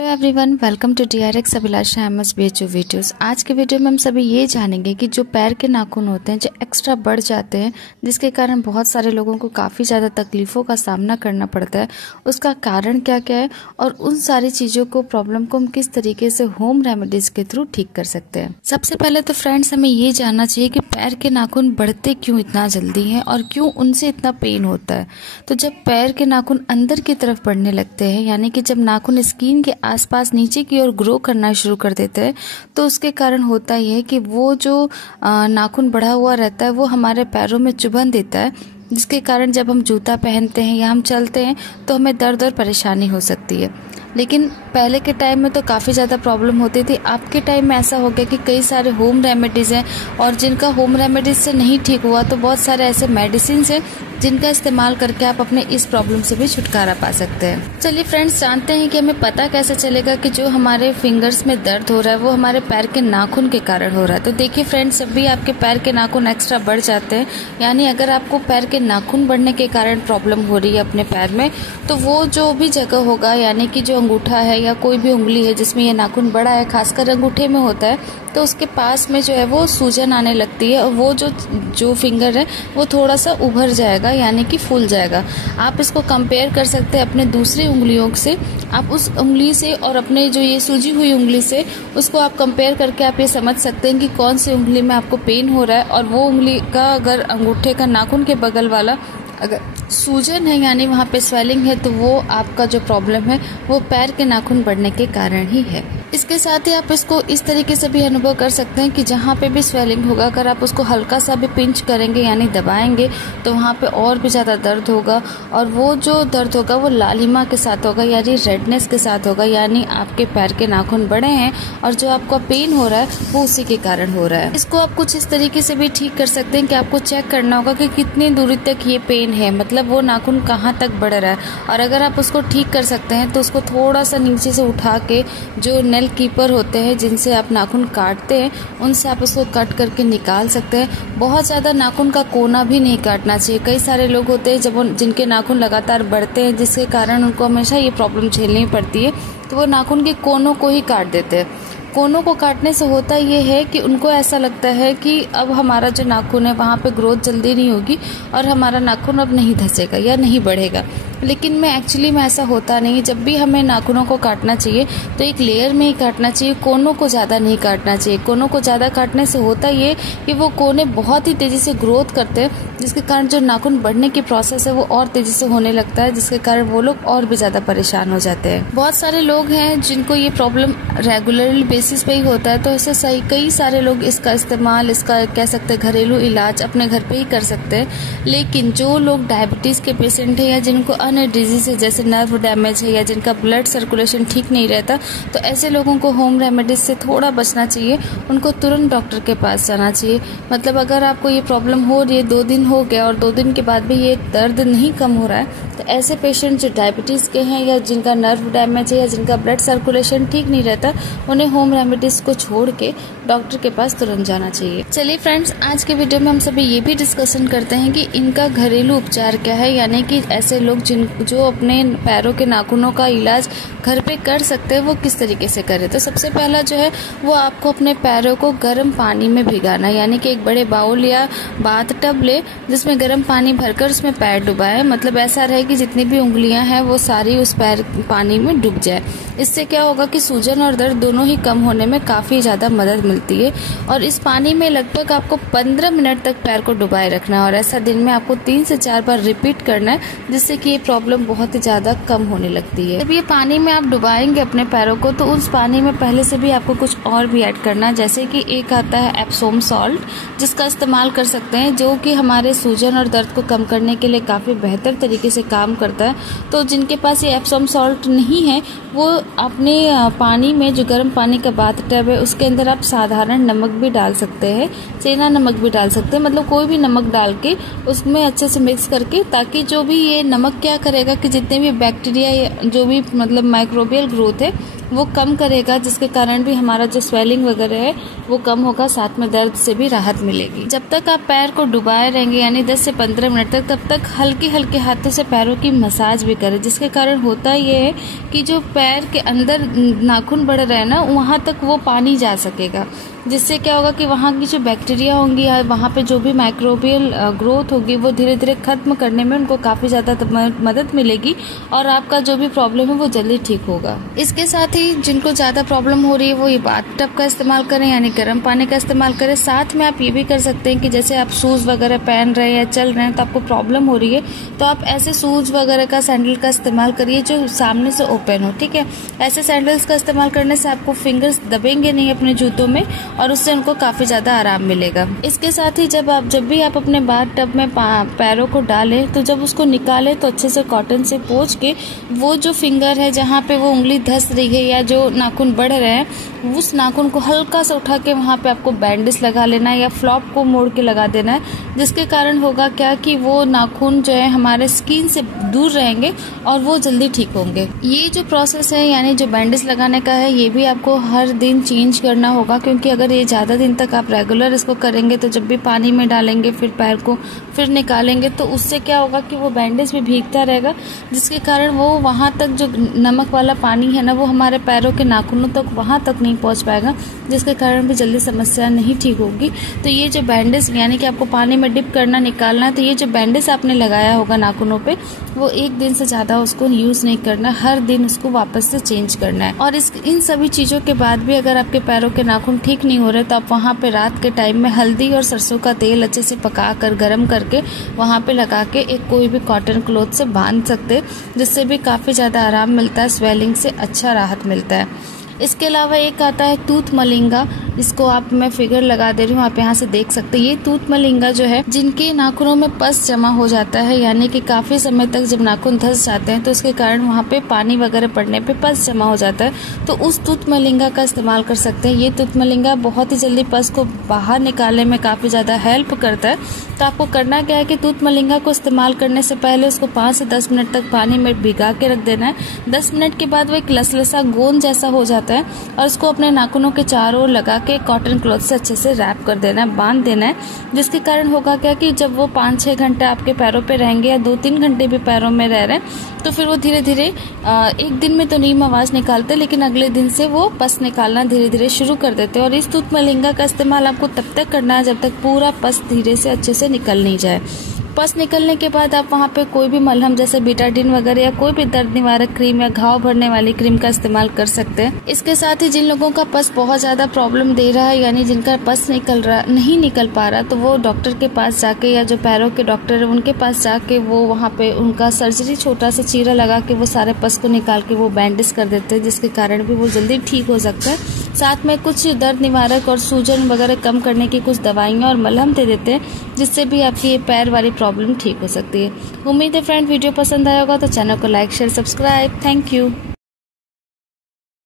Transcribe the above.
Hello everyone, welcome to DRX Abhilasha MS BHU videos. आज के video में हम सभी ये जानेंगे कि जो पैर के नाखून होते हैं जो एक्स्ट्रा बढ़ जाते हैं, जिसके कारण बहुत सारे लोगों को काफ़ी ज़्यादा तकलीफ़ों का सामना करना पड़ता है, उसका कारण क्या क्या है और उन सारी चीज़ों को प्रॉब्लम को हम किस तरीके से होम रेमेडीज़ के थ्रू ठीक कर सकते हैं। सबसे पहले तो फ्रेंड्स हमें ये जानना चाहिए कि पैर के नाखून बढ़ते क्यों इतना जल्दी हैं और क्यों उनसे इतना पेन होता है। तो जब पैर के नाखून अंदर की तरफ बढ़ने लगते हैं, यानी कि जब नाखून स्किन के आसपास नीचे की ओर ग्रो करना शुरू कर देते हैं, तो उसके कारण होता यह है कि वो जो नाखून बढ़ा हुआ रहता है वो हमारे पैरों में चुभन देता है, जिसके कारण जब हम जूता पहनते हैं या हम चलते हैं तो हमें दर्द और परेशानी हो सकती है। लेकिन पहले के टाइम में तो काफ़ी ज़्यादा प्रॉब्लम होती थी। आपके टाइम में ऐसा हो गया कि कई सारे होम रेमेडीज़ हैं और जिनका होम रेमेडीज़ से नहीं ठीक हुआ तो बहुत सारे ऐसे मेडिसिन हैं जिनका इस्तेमाल करके आप अपने इस प्रॉब्लम से भी छुटकारा पा सकते हैं। चलिए फ्रेंड्स, जानते हैं कि हमें पता कैसे चलेगा कि जो हमारे फिंगर्स में दर्द हो रहा है वो हमारे पैर के नाखून के कारण हो रहा है। तो देखिए फ्रेंड्स, जब भी आपके पैर के नाखून एक्स्ट्रा बढ़ जाते हैं, यानी अगर आपको पैर के नाखून बढ़ने के कारण प्रॉब्लम हो रही है अपने पैर में, तो वो जो भी जगह होगा, यानी कि जो अंगूठा है या कोई भी उंगली है जिसमें ये नाखून बड़ा है, खासकर अंगूठे में होता है, तो उसके पास में जो है वो सूजन आने लगती है और वो जो फिंगर है वो थोड़ा सा उभर जाएगा, यानी कि फूल जाएगा। आप इसको कंपेयर कर सकते हैं अपने दूसरी उंगलियों से। आप उस उंगली से और अपने जो ये सूजी हुई उंगली से उसको आप कंपेयर करके आप ये समझ सकते हैं कि कौन सी उंगली में आपको पेन हो रहा है। और वो उंगली का अगर अंगूठे का नाखून के बगल वाला अगर सूजन है, यानी वहाँ पे स्वेलिंग है, तो वो आपका जो प्रॉब्लम है वो पैर के नाखून बढ़ने के कारण ही है। इसके साथ ही आप इसको इस तरीके से भी अनुभव कर सकते हैं कि जहाँ पे भी स्वेलिंग होगा, अगर आप उसको हल्का सा भी पिंच करेंगे यानी दबाएंगे तो वहाँ पे और भी ज़्यादा दर्द होगा। और वो जो दर्द होगा वो लालिमा के साथ होगा, यानी रेडनेस के साथ होगा, यानी आपके पैर के नाखून बड़े हैं और जो आपका पेन हो रहा है वो उसी के कारण हो रहा है। इसको आप कुछ इस तरीके से भी ठीक कर सकते हैं कि आपको चेक करना होगा कि कितनी दूरी तक ये पेन है, मतलब वो नाखून कहाँ तक बढ़ रहा है। और अगर आप उसको ठीक कर सकते हैं तो उसको थोड़ा सा नीचे से उठा के जो नेल कीपर होते हैं जिनसे आप नाखून काटते हैं, उनसे आप उसको कट करके निकाल सकते हैं। बहुत ज़्यादा नाखून का कोना भी नहीं काटना चाहिए। कई सारे लोग होते हैं जब जिनके नाखून लगातार बढ़ते हैं, जिसके कारण उनको हमेशा ये प्रॉब्लम झेलनी पड़ती है, तो वो नाखून के कोनों को ही काट देते हैं। कोनों को काटने से होता ये है कि उनको ऐसा लगता है कि अब हमारा जो नाखून है वहाँ पे ग्रोथ जल्दी नहीं होगी और हमारा नाखून अब नहीं धंसेगा या नहीं बढ़ेगा। लेकिन एक्चुअली में ऐसा होता नहीं। जब भी हमें नाखूनों को काटना चाहिए तो एक लेयर में ही काटना चाहिए, कोनों को ज़्यादा नहीं काटना चाहिए। कोनों को ज़्यादा काटने से होता ये कि वो कोने बहुत ही तेज़ी से ग्रोथ करते हैं, जिसके कारण जो नाखून बढ़ने की प्रोसेस है वो और तेज़ी से होने लगता है, जिसके कारण वो लोग और भी ज़्यादा परेशान हो जाते हैं। बहुत सारे लोग हैं जिनको ये प्रॉब्लम रेगुलरली बेसिस पे ही होता है, तो ऐसे सही कई सारे लोग इसका इस्तेमाल, इसका कह सकते हैं घरेलू इलाज अपने घर पे ही कर सकते हैं। लेकिन जो लोग डायबिटीज़ के पेशेंट हैं या जिनको अन्य डिजीज है, जैसे नर्व डैमेज है या जिनका ब्लड सर्कुलेशन ठीक नहीं रहता, तो ऐसे लोगों को होम रेमेडीज से थोड़ा बचना चाहिए। उनको तुरंत डॉक्टर के पास जाना चाहिए। मतलब अगर आपको ये प्रॉब्लम हो रही है, 2 दिन हो गया और 2 दिन के बाद भी ये दर्द नहीं कम हो रहा है, तो ऐसे पेशेंट जो डायबिटीज़ के हैं या जिनका नर्व डैमेज है या जिनका ब्लड सर्कुलेशन ठीक नहीं रहता, उन्हें होम रेमेडीज को छोड़ के डॉक्टर के पास तुरंत जाना चाहिए। चलिए फ्रेंड्स, आज के वीडियो में हम सभी ये भी डिस्कशन करते हैं कि इनका घरेलू उपचार क्या है, यानी कि ऐसे लोग जो अपने पैरों के नाखूनों का इलाज घर पे कर सकते हैं वो किस तरीके से करें। तो सबसे पहला जो है वो आपको अपने पैरों को गर्म पानी में भिगाना, यानी कि एक बड़े बाउल या बाथ टब ले जिसमें गर्म पानी भरकर उसमें पैर डुबाए। मतलब ऐसा रहे कि जितनी भी उंगलियां हैं वो सारी उस पैर पानी में डूब जाए। इससे क्या होगा कि सूजन और दर्द दोनों ही कम होने में काफ़ी ज़्यादा मदद मिलती है। और इस पानी में लगभग आपको 15 मिनट तक पैर को डुबाए रखना है और ऐसा दिन में आपको 3 से 4 बार रिपीट करना है, जिससे कि ये प्रॉब्लम बहुत ही ज़्यादा कम होने लगती है। जब ये पानी में आप डुबाएंगे अपने पैरों को, तो उस पानी में पहले से भी आपको कुछ और भी ऐड करना है, जैसे कि एक आता है एप्सोम सॉल्ट, जिसका इस्तेमाल कर सकते हैं, जो कि हमारे सूजन और दर्द को कम करने के लिए काफ़ी बेहतर तरीके से काम करता है। तो जिनके पास ये एप्सोम सॉल्ट नहीं है वो अपने पानी में, जो गर्म पानी का बाथ टब है उसके अंदर आप साधारण नमक भी डाल सकते हैं, सेंधा नमक भी डाल सकते हैं, मतलब कोई भी नमक डाल के उसमें अच्छे से मिक्स करके, ताकि जो भी ये नमक क्या करेगा कि जितने भी बैक्टीरिया या जो भी मतलब माइक्रोबियल ग्रोथ है वो कम करेगा, जिसके कारण भी हमारा जो स्वेलिंग वगैरह है वो कम होगा, साथ में दर्द से भी राहत मिलेगी। जब तक आप पैर को डुबाए रहेंगे यानी 10 से 15 मिनट तक, तब तक हल्के हल्के हाथों से पैरों की मसाज भी करें, जिसके कारण होता ये है कि जो पैर के अंदर नाखून बढ़ रहे हैं ना वहाँ तक वो पानी जा सकेगा, जिससे क्या होगा कि वहाँ की जो बैक्टीरिया होंगी या वहाँ पे जो भी माइक्रोबियल ग्रोथ होगी वो धीरे धीरे खत्म करने में उनको काफ़ी ज़्यादा मदद मिलेगी और आपका जो भी प्रॉब्लम है वो जल्दी ठीक होगा। इसके साथ ही जिनको ज़्यादा प्रॉब्लम हो रही है वो ये बाथ टब का इस्तेमाल करें, यानी गर्म पानी का इस्तेमाल करें। साथ में आप ये भी कर सकते हैं कि जैसे आप शूज़ वगैरह पहन रहे हैं या चल रहे हैं तो आपको प्रॉब्लम हो रही है, तो आप ऐसे शूज़ वगैरह का सैंडल का इस्तेमाल करिए जो सामने से ओपन हो, ठीक है। ऐसे सैंडल्स का इस्तेमाल करने से आपको फिंगर्स दबेंगे नहीं अपने जूतों में और उससे उनको काफ़ी ज़्यादा आराम मिलेगा। इसके साथ ही जब भी आप अपने बाथ टब में पैरों को डालें तो जब उसको निकालें तो अच्छे से कॉटन से पोंछ के वो जो फिंगर है जहाँ पे वो उंगली धंस रही है या जो नाखून बढ़ रहे हैं उस नाखून को हल्का सा उठा के वहाँ पे आपको बैंडेज लगा लेना है या फ्लॉप को मोड़ के लगा देना है, जिसके कारण होगा क्या कि वो नाखून जो है हमारे स्किन से दूर रहेंगे और वो जल्दी ठीक होंगे। ये जो प्रोसेस है यानी जो बैंडेज लगाने का है ये भी आपको हर दिन चेंज करना होगा, क्योंकि अगर ये ज़्यादा दिन तक आप रेगुलर इसको करेंगे तो जब भी पानी में डालेंगे फिर पैर को फिर निकालेंगे तो उससे क्या होगा कि वो बैंडेज भी भीगता रहेगा, जिसके कारण वो वहाँ तक जो नमक वाला पानी है ना वो हमारे पैरों के नाखूनों तक वहाँ तक नहीं पहुँच पाएगा, जिसके कारण भी जल्दी समस्या नहीं ठीक होगी। तो ये जो बैंडेज यानी कि आपको पानी में डिप करना निकालना है, तो ये जो बैंडेज आपने लगाया होगा नाखूनों पे वो एक दिन से ज़्यादा उसको यूज़ नहीं करना, हर दिन उसको वापस से चेंज करना है। और इन सभी चीज़ों के बाद भी अगर आपके पैरों के नाखून ठीक नहीं हो रहे तो आप वहाँ पे रात के टाइम में हल्दी और सरसों का तेल अच्छे से पका कर गर्म करके वहाँ पे लगा के एक कोई भी कॉटन क्लॉथ से बांध सकते, जिससे भी काफ़ी ज़्यादा आराम मिलता है, स्वेलिंग से अच्छा राहत मिलता है। इसके अलावा एक आता है तूत मलिंगा, इसको आप मैं फिगर लगा दे रही हूँ, आप यहाँ से देख सकते हैं। ये तूत मलिंगा जो है जिनके नाखूनों में पस जमा हो जाता है, यानी कि काफ़ी समय तक जब नाखून धंस जाते हैं तो उसके कारण वहाँ पे पानी वगैरह पड़ने पे पस जमा हो जाता है, तो उस तूत मलिंगा का इस्तेमाल कर सकते हैं। ये तूत मलिंगा बहुत ही जल्दी पस को बाहर निकालने में काफ़ी ज़्यादा हेल्प करता है। तो आपको करना क्या है कि तूत मलिंगा को इस्तेमाल करने से पहले उसको 5 से 10 मिनट तक पानी में भिगा के रख देना है। 10 मिनट के बाद वो एक लसलसा गोंद जैसा हो जाता है और उसको अपने नाखूनों के चारों ओर लगा के कॉटन क्लॉथ से अच्छे से रैप कर देना है, बांध देना है, जिसके कारण होगा क्या कि जब वो 5-6 घंटे आपके पैरों पे रहेंगे या 2-3 घंटे भी पैरों में रह रहे हैं तो फिर वो धीरे धीरे एक दिन में तो नीम आवाज़ निकालते, लेकिन अगले दिन से वो पस निकालना धीरे धीरे शुरू कर देते हैं। और इस तूत मलिंगा का इस्तेमाल आपको तब तक करना है जब तक पूरा पस धीरे से अच्छे से निकल नहीं जाए। पस निकलने के बाद आप वहाँ पे कोई भी मलहम जैसे बीटाडीन वगैरह या कोई भी दर्द निवारक क्रीम या घाव भरने वाली क्रीम का इस्तेमाल कर सकते हैं। इसके साथ ही जिन लोगों का पस बहुत ज़्यादा प्रॉब्लम दे रहा है, यानी जिनका पस नहीं निकल पा रहा, तो वो डॉक्टर के पास जाके या जो पैरों के डॉक्टर है उनके पास जाके वो वहाँ पे उनका सर्जरी छोटा सा चीरा लगा के वो सारे पस को निकाल के वो बैंडेज कर देते हैं, जिसके कारण भी वो जल्दी ठीक हो सकता है। साथ में कुछ दर्द निवारक और सूजन वगैरह कम करने की कुछ दवाइयाँ और मलहम दे देते हैं, जिससे भी आपकी ये पैर वाली प्रॉब्लम ठीक हो सकती है। उम्मीद है फ्रेंड वीडियो पसंद आया होगा, तो चैनल को like share subscribe. Thank you.